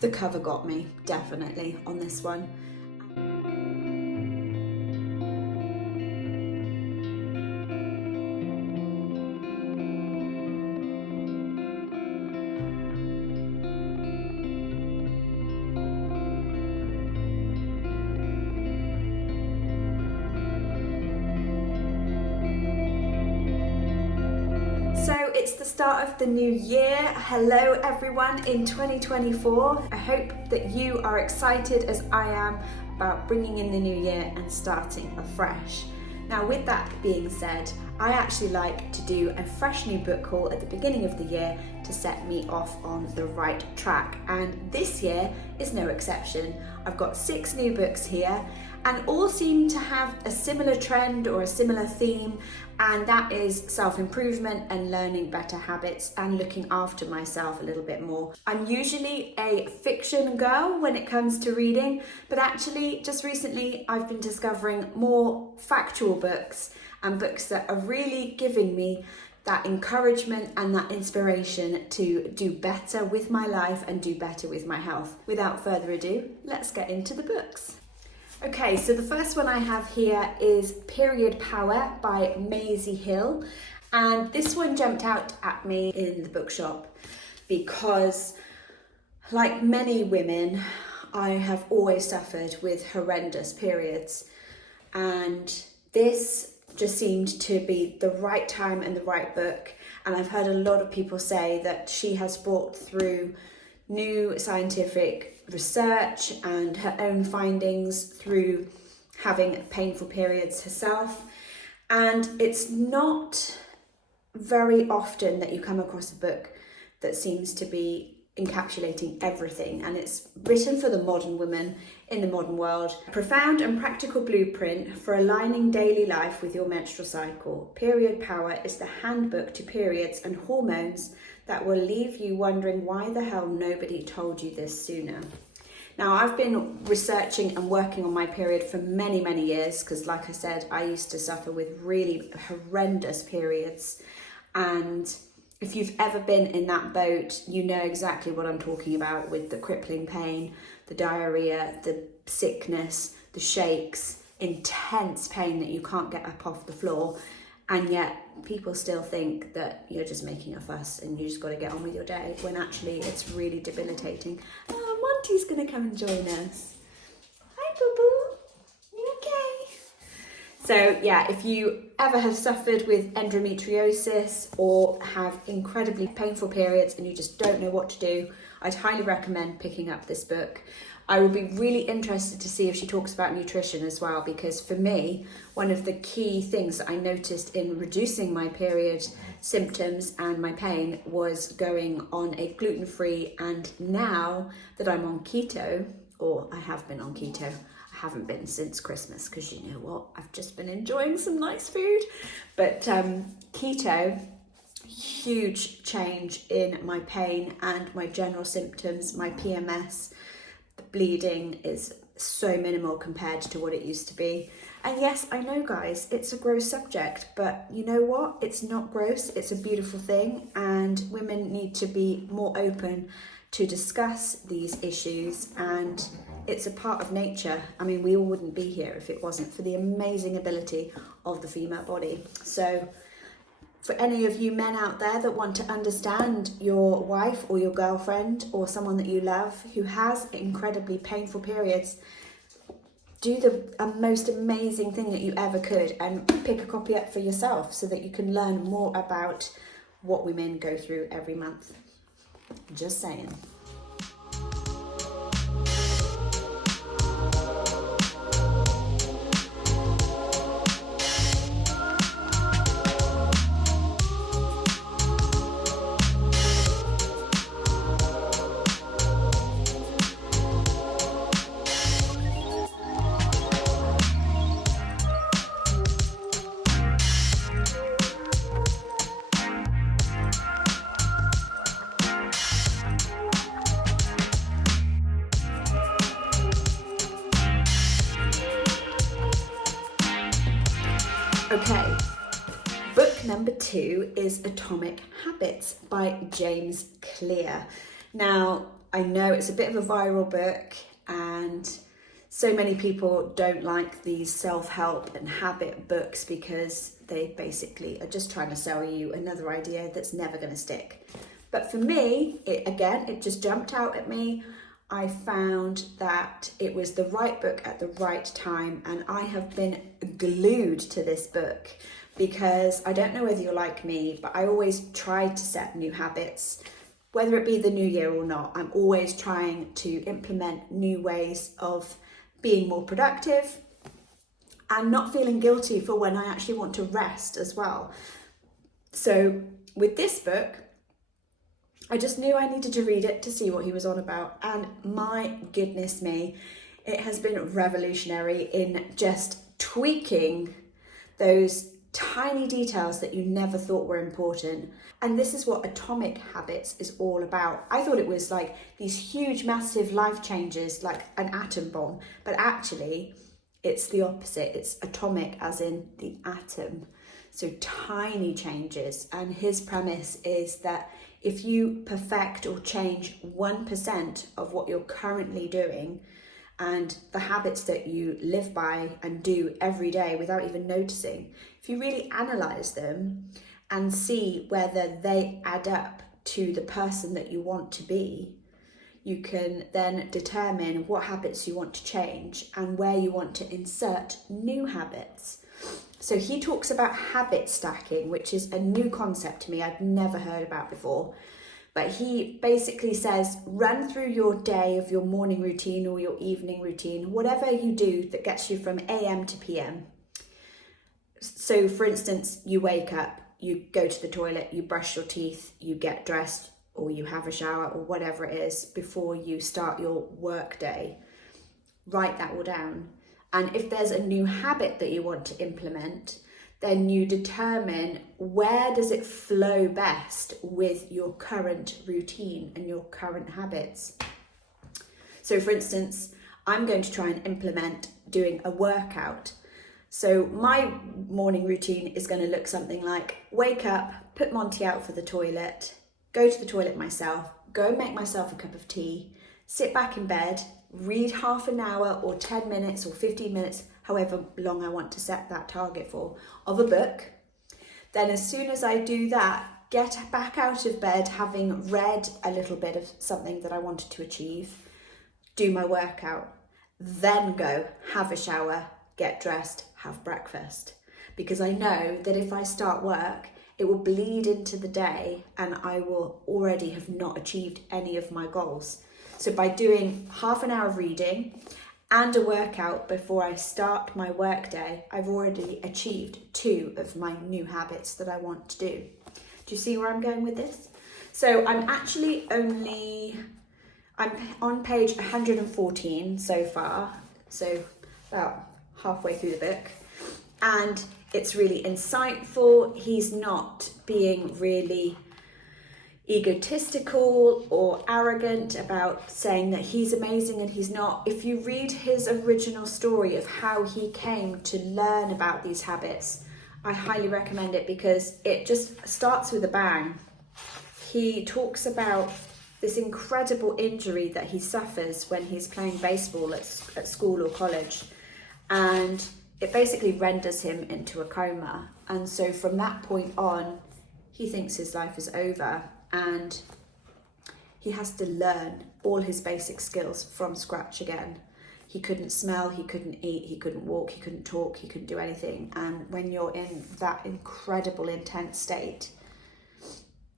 The cover got me, definitely, on this one. So it's the start of the new year. Hello everyone in 2024. I hope that you are excited as I am about bringing in the new year and starting afresh. Now with that being said, I actually like to do a fresh new book haul at the beginning of the year to set me off on the right track, and this year is no exception. I've got 6 new books here and all seem to have a similar trend or a similar theme, and that is self-improvement and learning better habits and looking after myself a little bit more. I'm usually a fiction girl when it comes to reading, but actually just recently I've been discovering more factual books and books that are really giving me that encouragement and that inspiration to do better with my life and do better with my health. Without further ado, let's get into the books. Okay, so the first one I have here is Period Power by Maisie Gill, and this one jumped out at me in the bookshop because, like many women, I have always suffered with horrendous periods, and this just seemed to be the right time and the right book. And I've heard a lot of people say that she has brought through new scientific research and her own findings through having painful periods herself. And it's not very often that you come across a book that seems to be encapsulating everything, and it's written for the modern woman in the modern world. A profound and practical blueprint for aligning daily life with your menstrual cycle. Period Power is the handbook to periods and hormones that will leave you wondering why the hell nobody told you this sooner. Now, I've been researching and working on my period for many, many years because, like I said, I used to suffer with really horrendous periods, and if you've ever been in that boat, you know exactly what I'm talking about, with the crippling pain, the diarrhea, the sickness, the shakes, intense pain that you can't get up off the floor. And yet people still think that you're just making a fuss and you just got to get on with your day, when actually it's really debilitating. Oh, Monty's going to come and join us. Hi, boo-boo. You okay? So yeah, if you ever have suffered with endometriosis or have incredibly painful periods and you just don't know what to do, I'd highly recommend picking up this book. I would be really interested to see if she talks about nutrition as well, because for me, one of the key things that I noticed in reducing my period symptoms and my pain was going on a gluten-free, and now that I'm on keto, or I have been on keto, haven't been since Christmas because you know what, I've just been enjoying some nice food, but keto, huge change in my pain and my general symptoms. My PMS, the bleeding is so minimal compared to what it used to be. And yes, I know guys, it's a gross subject, but you know what, it's not gross, it's a beautiful thing, and women need to be more open to discuss these issues, and it's a part of nature. I mean, we all wouldn't be here if it wasn't for the amazing ability of the female body. So for any of you men out there that want to understand your wife or your girlfriend or someone that you love who has incredibly painful periods, do the most amazing thing that you ever could and pick a copy up for yourself so that you can learn more about what women go through every month. Just saying. Okay, book number 2 is Atomic Habits by James Clear. Now, I know it's a bit of a viral book, and so many people don't like these self-help and habit books because they basically are just trying to sell you another idea that's never going to stick. But for me, it just jumped out at me. I found that it was the right book at the right time, and I have been glued to this book because I don't know whether you're like me, but I always try to set new habits, whether it be the new year or not. I'm always trying to implement new ways of being more productive and not feeling guilty for when I actually want to rest as well. So with this book, I just knew I needed to read it to see what he was on about. And my goodness me, it has been revolutionary in just tweaking those tiny details that you never thought were important. And this is what Atomic Habits is all about. I thought it was like these huge, massive life changes, like an atom bomb, but actually it's the opposite. It's atomic as in the atom. So tiny changes. And his premise is that if you perfect or change 1% of what you're currently doing and the habits that you live by and do every day without even noticing, if you really analyze them and see whether they add up to the person that you want to be, you can then determine what habits you want to change and where you want to insert new habits. So he talks about habit stacking, which is a new concept to me. I'd never heard about before. But he basically says, run through your day of your morning routine or your evening routine, whatever you do that gets you from AM to PM. So for instance, you wake up, you go to the toilet, you brush your teeth, you get dressed, or you have a shower or whatever it is before you start your work day. Write that all down. And if there's a new habit that you want to implement, then you determine where does it flow best with your current routine and your current habits. So for instance, I'm going to try and implement doing a workout. So my morning routine is going to look something like wake up, put Monty out for the toilet, go to the toilet myself, go and make myself a cup of tea, sit back in bed, read half an hour or 10 minutes or 15 minutes, however long I want to set that target for, of a book. Then as soon as I do that, get back out of bed having read a little bit of something that I wanted to achieve, do my workout, then go have a shower, get dressed, have breakfast. Because I know that if I start work, it will bleed into the day and I will already have not achieved any of my goals. So by doing half an hour of reading and a workout before I start my work day, I've already achieved 2 of my new habits that I want to do. Do you see where I'm going with this? So I'm on page 114 so far, so about halfway through the book. And it's really insightful. He's not being really egotistical or arrogant about saying that he's amazing and he's not. If you read his original story of how he came to learn about these habits, I highly recommend it because it just starts with a bang. He talks about this incredible injury that he suffers when he's playing baseball at school or college, and it basically renders him into a coma. And so from that point on, he thinks his life is over and he has to learn all his basic skills from scratch again. He couldn't smell, he couldn't eat, he couldn't walk, he couldn't talk, he couldn't do anything. And when you're in that incredible, intense state,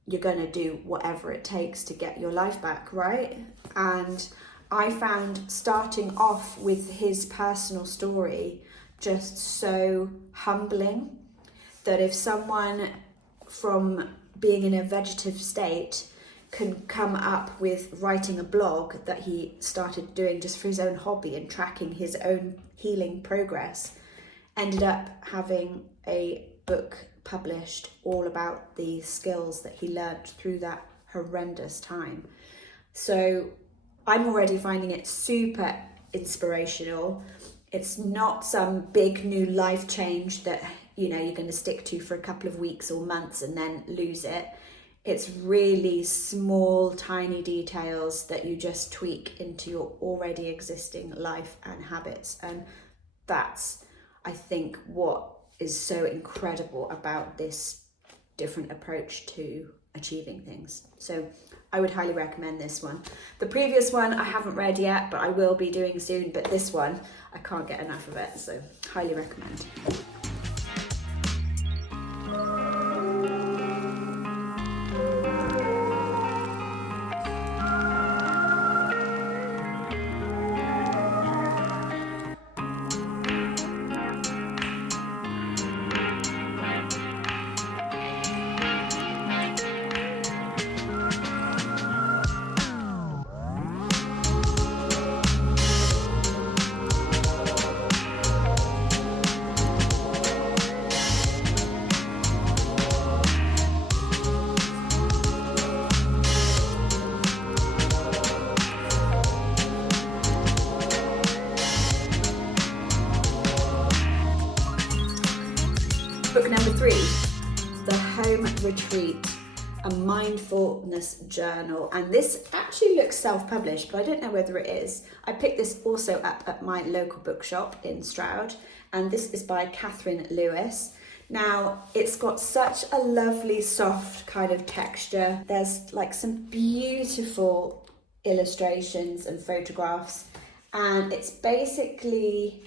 you're going to do whatever it takes to get your life back, right? And I found starting off with his personal story just so humbling, that if someone from being in a vegetative state can come up with writing a blog that he started doing just for his own hobby and tracking his own healing progress, ended up having a book published all about the skills that he learned through that horrendous time. So I'm already finding it super inspirational. It's not some big new life change that you're going to stick to for a couple of weeks or months and then lose it. It's really small, tiny details that you just tweak into your already existing life and habits. And that's, I think, what is so incredible about this different approach to achieving things. So I would highly recommend this one. The previous one I haven't read yet, but I will be doing soon. But this one, I can't get enough of it, so highly recommend. Book number 3, The Home Retreat, a mindfulness journal. And this actually looks self-published, but I don't know whether it is. I picked this also up at my local bookshop in Stroud, and this is by Katherine Lewis. Now, it's got such a lovely, soft kind of texture. There's like some beautiful illustrations and photographs, and it's basically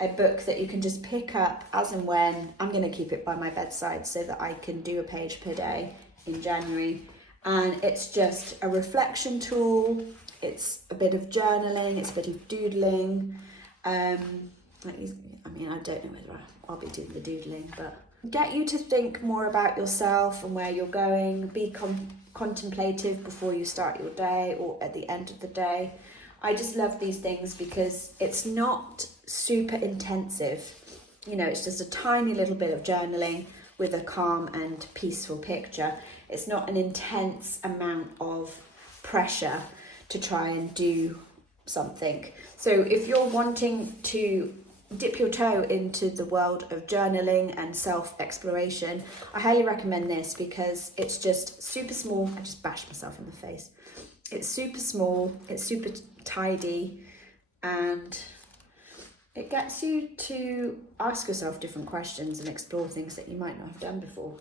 a book that you can just pick up as and when. I'm going to keep it by my bedside so that I can do a page per day in January. And it's just a reflection tool. It's a bit of journaling. It's a bit of doodling. I mean, I don't know whether I'll be doing the doodling, but get you to think more about yourself and where you're going. Be contemplative before you start your day or at the end of the day. I just love these things because it's not super intensive. You know, it's just a tiny little bit of journaling with a calm and peaceful picture. It's not an intense amount of pressure to try and do something. So if you're wanting to dip your toe into the world of journaling and self-exploration, I highly recommend this because it's just super small. I just bashed myself in the face. It's super small, it's super tidy, and it gets you to ask yourself different questions and explore things that you might not have done before.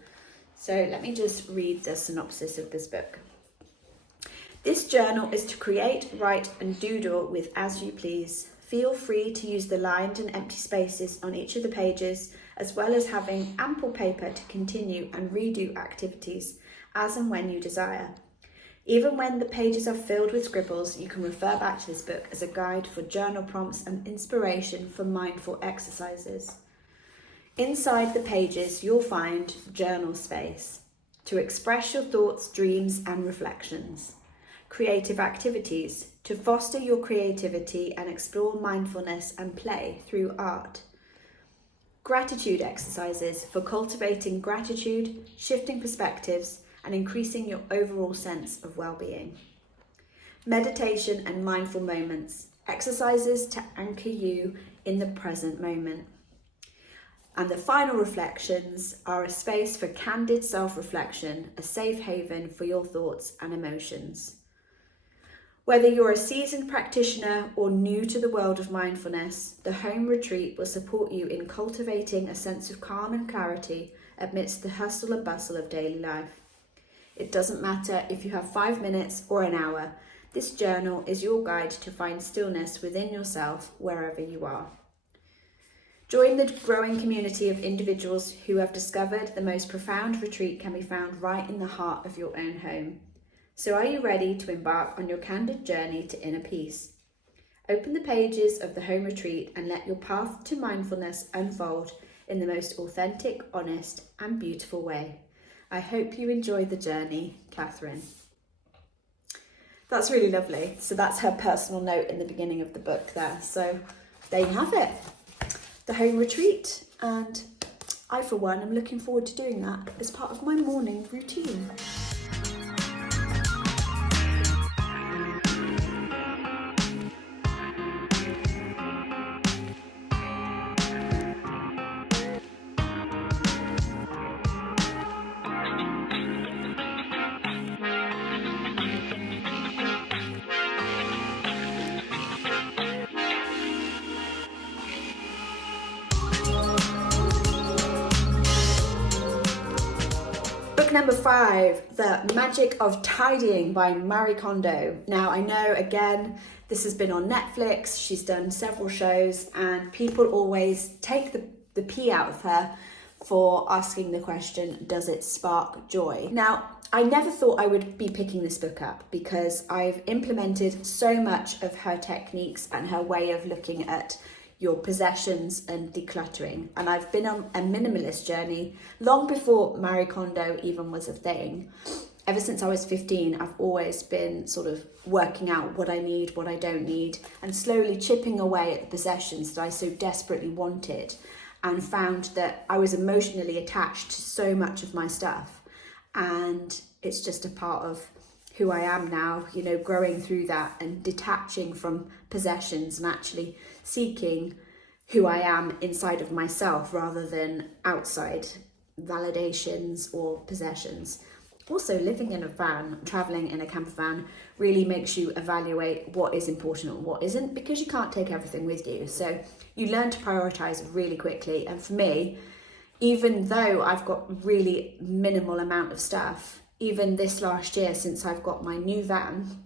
So let me just read the synopsis of this book. This journal is to create, write and doodle with as you please. Feel free to use the lined and empty spaces on each of the pages, as well as having ample paper to continue and redo activities as and when you desire. Even when the pages are filled with scribbles, you can refer back to this book as a guide for journal prompts and inspiration for mindful exercises. Inside the pages, you'll find journal space to express your thoughts, dreams, and reflections. Creative activities to foster your creativity and explore mindfulness and play through art. Gratitude exercises for cultivating gratitude, shifting perspectives, and increasing your overall sense of well-being. Meditation and mindful moments, exercises to anchor you in the present moment. And the final reflections are a space for candid self-reflection, a safe haven for your thoughts and emotions. Whether you're a seasoned practitioner or new to the world of mindfulness, the home retreat will support you in cultivating a sense of calm and clarity amidst the hustle and bustle of daily life. It doesn't matter if you have 5 minutes or an hour, this journal is your guide to find stillness within yourself wherever you are. Join the growing community of individuals who have discovered the most profound retreat can be found right in the heart of your own home. So are you ready to embark on your candid journey to inner peace? Open the pages of the home retreat and let your path to mindfulness unfold in the most authentic, honest, and beautiful way. I hope you enjoy the journey, Katherine. That's really lovely. So that's her personal note in the beginning of the book there. So there you have it, the home retreat. And I, for one, am looking forward to doing that as part of my morning routine. number 5, The Magic of Tidying by Marie Kondo. Now, I know, again, this has been on Netflix. She's done several shows, and people always take the pee out of her for asking the question, does it spark joy? Now, I never thought I would be picking this book up because I've implemented so much of her techniques and her way of looking at your possessions and decluttering. And I've been on a minimalist journey long before Marie Kondo even was a thing. Ever since I was 15, I've always been sort of working out what I need, what I don't need, and slowly chipping away at the possessions that I so desperately wanted, and found that I was emotionally attached to so much of my stuff. And it's just a part of who I am now, you know, growing through that and detaching from possessions and actually seeking who I am inside of myself rather than outside validations or possessions. Also, living in a van, traveling in a camper van, really makes you evaluate what is important and what isn't, because you can't take everything with you. So you learn to prioritize really quickly. And for me, even though I've got really minimal amount of stuff, even this last year since I've got my new van,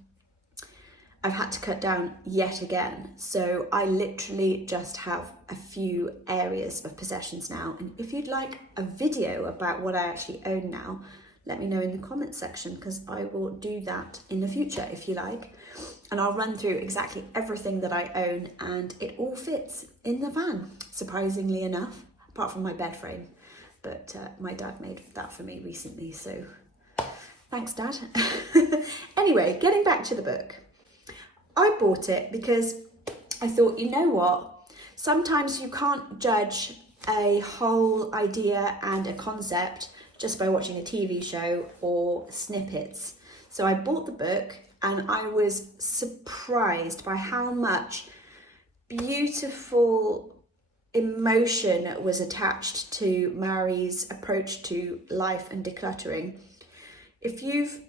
I've had to cut down yet again. So I literally just have a few areas of possessions now. And if you'd like a video about what I actually own now, let me know in the comments section, because I will do that in the future if you like. And I'll run through exactly everything that I own, and it all fits in the van, surprisingly enough, apart from my bed frame. But my dad made that for me recently, so thanks, Dad. Anyway, getting back to the book. I bought it because I thought, you know what? Sometimes you can't judge a whole idea and a concept just by watching a TV show or snippets. So I bought the book, and I was surprised by how much beautiful emotion was attached to Marie's approach to life and decluttering. If you've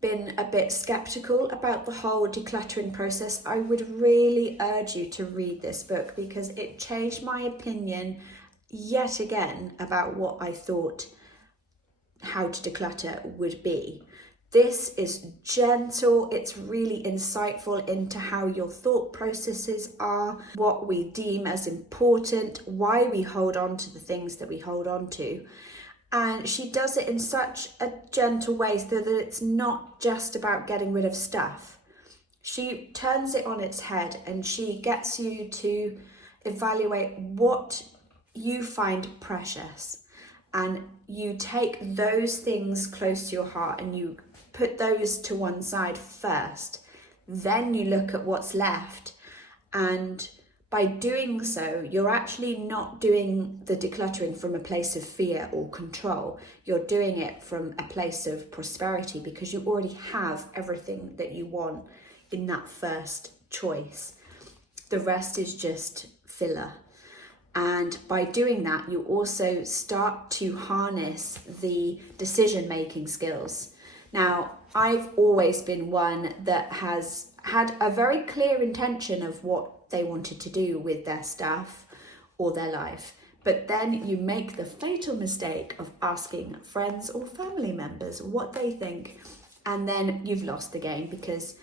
been a bit skeptical about the whole decluttering process, I would really urge you to read this book, because it changed my opinion yet again about what I thought how to declutter would be. This is gentle, it's really insightful into how your thought processes are, what we deem as important, why we hold on to the things that we hold on to. And she does it in such a gentle way so that it's not just about getting rid of stuff. She turns it on its head, and she gets you to evaluate what you find precious, and you take those things close to your heart and you put those to one side first. Then you look at what's left, and by doing so, you're actually not doing the decluttering from a place of fear or control. You're doing it from a place of prosperity, because you already have everything that you want in that first choice. The rest is just filler. And by doing that, you also start to harness the decision-making skills. Now, I've always been one that has had a very clear intention of what they wanted to do with their stuff or their life. But then you make the fatal mistake of asking friends or family members what they think, and then you've lost the game, because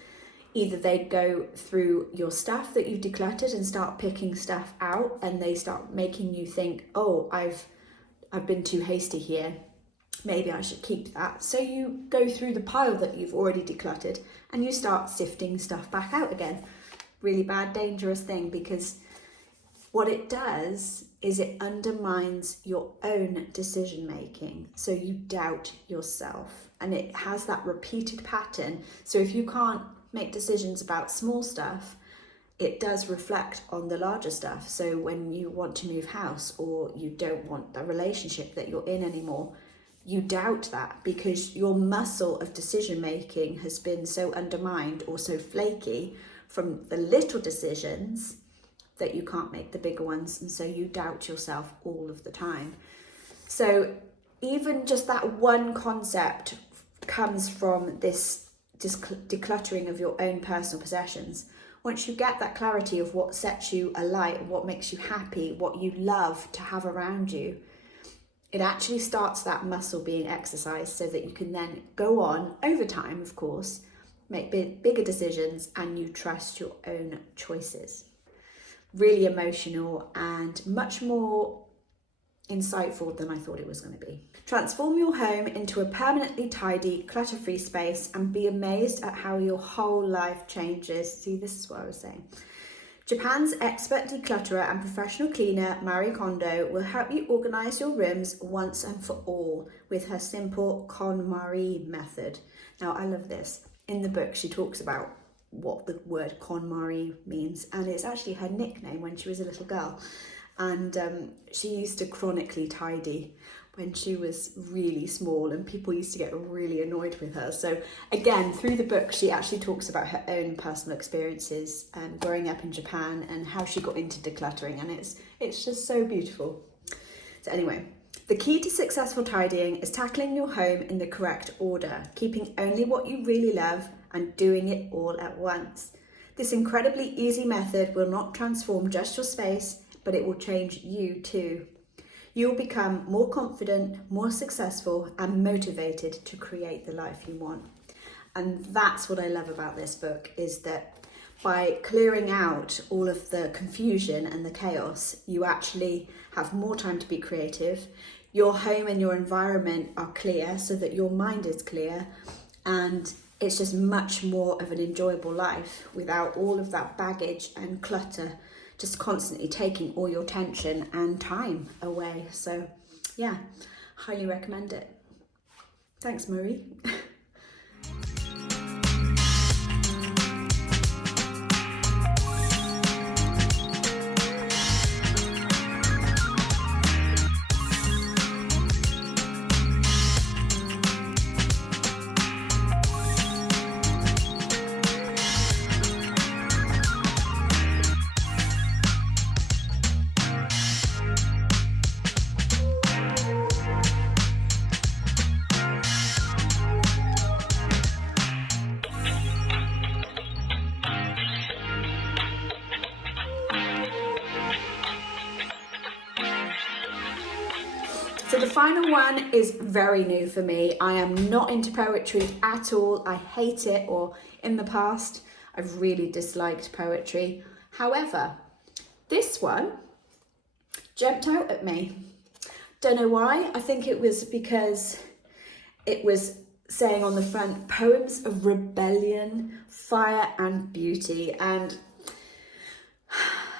either they go through your stuff that you've decluttered and start picking stuff out, and they start making you think, oh, I've been too hasty here, maybe I should keep that. So you go through the pile that you've already decluttered and you start sifting stuff back out again. Really bad, dangerous thing, because what it does is it undermines your own decision making. So you doubt yourself, and it has that repeated pattern. So if you can't make decisions about small stuff, it does reflect on the larger stuff. So when you want to move house, or you don't want the relationship that you're in anymore, you doubt that, because your muscle of decision making has been so undermined or so flaky from the little decisions that you can't make the bigger ones, and so you doubt yourself all of the time. So even just that one concept comes from this decluttering of your own personal possessions. Once you get that clarity of what sets you alight, what makes you happy, what you love to have around you, it actually starts that muscle being exercised so that you can then go on over time, of course, make bigger decisions, and you trust your own choices. Really emotional and much more insightful than I thought it was going to be. Transform your home into a permanently tidy, clutter-free space and be amazed at how your whole life changes. See, this is what I was saying. Japan's expert declutterer and professional cleaner, Marie Kondo, will help you organise your rooms once and for all with her simple KonMari method. Now, I love this. In the book, she talks about what the word KonMari means, and it's actually her nickname when she was a little girl. And she used to chronically tidy when she was really small, and people used to get really annoyed with her. So again, through the book, she actually talks about her own personal experiences growing up in Japan and how she got into decluttering, and it's just so beautiful. So anyway, the key to successful tidying is tackling your home in the correct order, keeping only what you really love and doing it all at once. This incredibly easy method will not transform just your space, but it will change you too. You'll become more confident, more successful, and motivated to create the life you want. And that's what I love about this book, is that by clearing out all of the confusion and the chaos, you actually have more time to be creative. Your home and your environment are clear so that your mind is clear, and it's just much more of an enjoyable life without all of that baggage and clutter just constantly taking all your tension and time away. So yeah, highly recommend it. Thanks, Marie. So the final one is very new for me. I am not into poetry at all. I hate it, or in the past, I've really disliked poetry. However, this one jumped out at me. Don't know why. I think it was because it was saying on the front, poems of rebellion, fire and beauty. And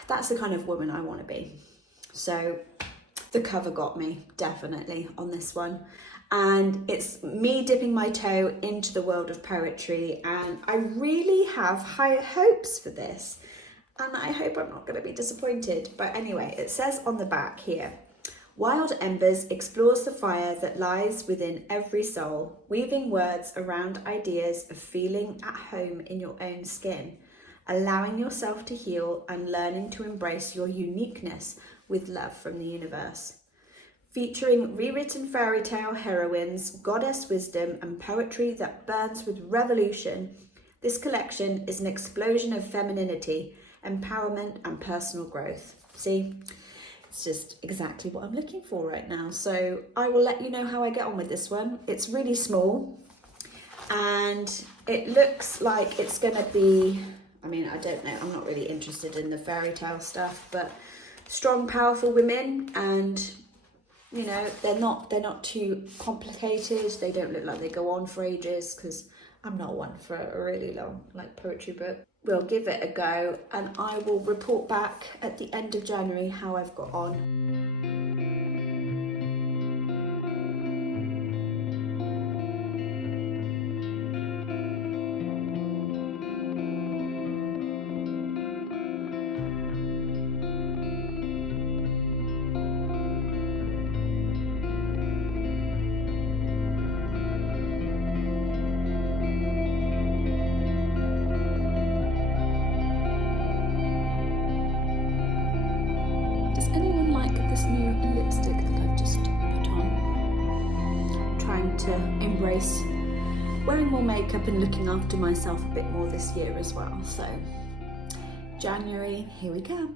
that's the kind of woman I want to be. So the cover got me, definitely, on this one. And it's me dipping my toe into the world of poetry, and I really have high hopes for this. And I hope I'm not going to be disappointed. But anyway, it says on the back here, Wild Embers explores the fire that lies within every soul, weaving words around ideas of feeling at home in your own skin, allowing yourself to heal and learning to embrace your uniqueness with love from the universe. Featuring rewritten fairy tale heroines, goddess wisdom, and poetry that burns with revolution, this collection is an explosion of femininity, empowerment, and personal growth. See, it's just exactly what I'm looking for right now. So I will let you know how I get on with this one. It's really small, and it looks like it's going to be, I mean, I don't know, I'm not really interested in the fairy tale stuff, but strong, powerful women, and you know, they're not too complicated. They don't look like they go on for ages, because I'm not one for a really long poetry book. We'll give it a go, and I will report back at the end of January how I've got on. Does anyone like this new lipstick that I've just put on? Trying to embrace wearing more makeup and looking after myself a bit more this year as well. So January, here we go.